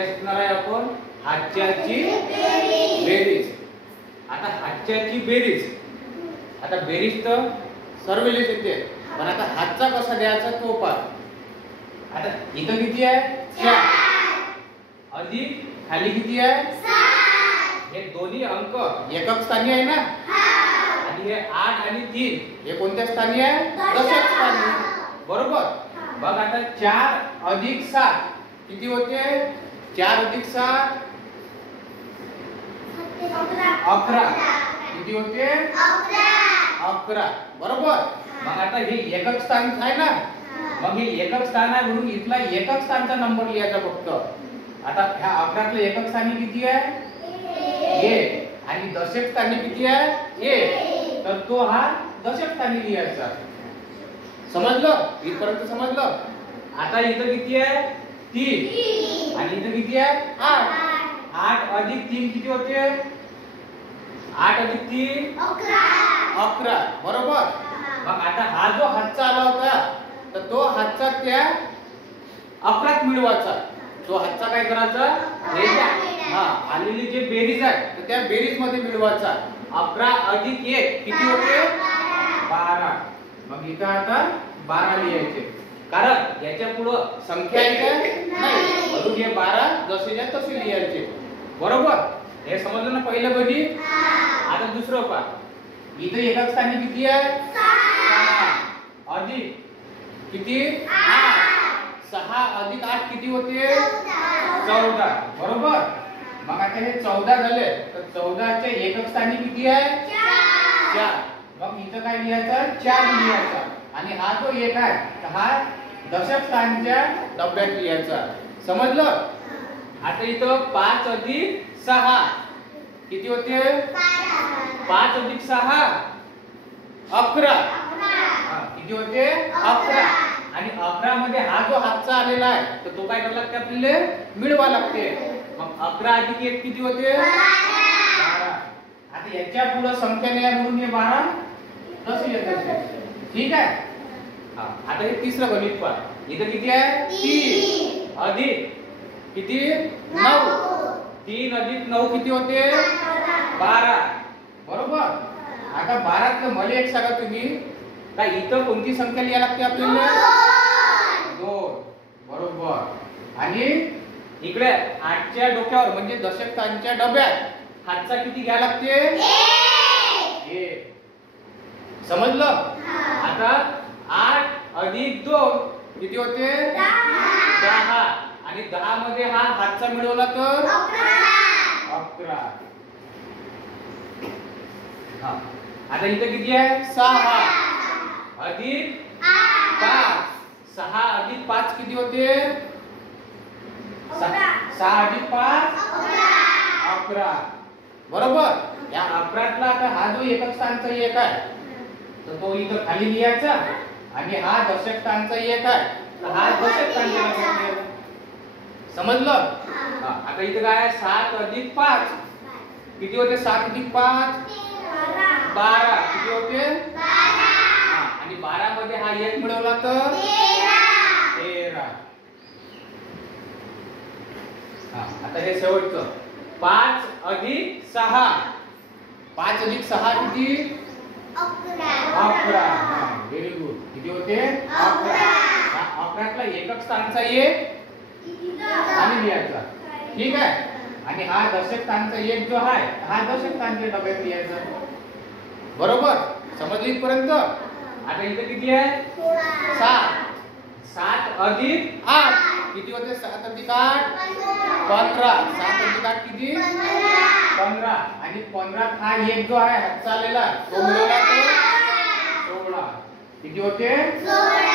असणार आहे आपण हातच्याची बेरीज. आता हातच्याची बेरीज, आता बेरीज तर सर्वलेच येते, पण आता हातचा कसा द्यायचा तो पहा. आता इथं किती आहे 4 अधिक खाली किती आहे 7. हे दोन्ही अंक एकक स्थानी आहे ना, आणि हे 8 आणि 3 हे कोणत्या स्थानी आहे दशक स्थानी, बरोबर. बघ आता 4 अधिक 7 किती होते 4 अधिक 7 11 किती होते 11 बरोबर. मग आता हे एकक स्थान आहे ना, मग हे एकक स्थान आहे म्हणून इथला एकक स्थानचा नंबर लिहायचा फक्त. आता ह्या 11 तले एकक स्थानी किती आहे 1 आणि दशक स्थानी किती आहे 1, तर तो हा दशक स्थानी लिहायचा. समजलं इथपर्यंत समजलं. आता इथं किती आहे 3 आणि इथं किती आहे 8. 8 अधिक 3 किती होते 8 अधिक 3 11 बरोबर. मग आता हा जो हातचा आला होता तर तो हातचा त्या 11त मिळवायचा. तो हातचा काय करायचा आलेली जे बेरीज आहे तर त्या बेरीज मध्ये मिळवायचा. 11 अधिक 1 किती होते 12. मग इथं आता 12 लिहायचे, कारण याच्या पुढे संख्या आहे नाही, म्हणून हे 12 जसेच्या तसे लिहायचे, बरोबर. हे समजलं ना पहिलं गणित. आता दुसरं पहा. इथे एकक स्थानी किती आहे 6 अधिक किती 8. 6 अधिक 8 किती होते 14 बरोबर. मग आता हे 14 झाले तर 14 च्या एकक स्थानी किती आहे 4. मग इथं काय लिहायचं 4 लिहायचा, आणि हा जो 1 आहे तर हा दशक स्थानच्या डब्यात लिहायचा. समजलं. आता इथं 5 अधिक 6 किती होते 5 अधिक 6 11 किती होते 11. आणि 11 मध्ये हा जो हातचा आलेला आहे तर तो काय करायला लागते आपल्याला मिळवा लागते. मग 11 अधिक 1 किती होते 12. आता याच्या पुढे संख्या नाही म्हणून हे 12 तसे येतात, ठीक आहे. आता हे तिसरं गणित पहा. इथं किती आहे 3 अधिक किती 9. 3 अधिक 9 किती होते 12 बरोबर. आता 12 तलं मला एक सांगा तुम्ही काय इथं कोणती संख्या लिहायला लागते आपल्याला 2 बरोबर. आणि इकडे 8 च्या डोक्यावर म्हणजे दशक स्थानच्या डब्यात हातचा किती घ्यायला लागते 1. समजलं. आता 8 अधिक 2 किती होते 10. आणि 10 मध्ये हा हातचा मिळवला तर 11. आता इथं किती आहे 6 अधिक 5. 6 अधिक 5 किती होते 6 अधिक 5 11 बरोबर. या 11 ला आता हा जो एकक स्थानचा 1 आहे तर तो इथं खाली लिहायचा, आणि हा दशक स्थानचा 1 आहे तर हा दशक स्थानचा लिहायचा. समजलं. आता इथं काय 7 अधिक 5 किती होते 7 अधिक 5 12 किती होते 12. आणि 12 मध्ये हा 1 मिळवला तर 13. आता हे शेवटचं 5 अधिक 6. 5 अधिक 6 किती 11. Very good. किती होते 11. 11 ला एकक स्थानचा 1 आणि लिहायचा, ठीक आहे. आणि हा दशक स्थानचा 1 जो आहे हा दशक स्थानच्या डब्यात लिहायचा, बरोबर. समजली इथपर्यंत. आता इथं किती आहे 7. 7 अधिक 8 किती होते 7 अधिक 8 15. 7 अधिक 8 किती 15. आणि 15 हा 1 जो आहे हातचा आलेला तो मिळवला तर 16 किती होते 16.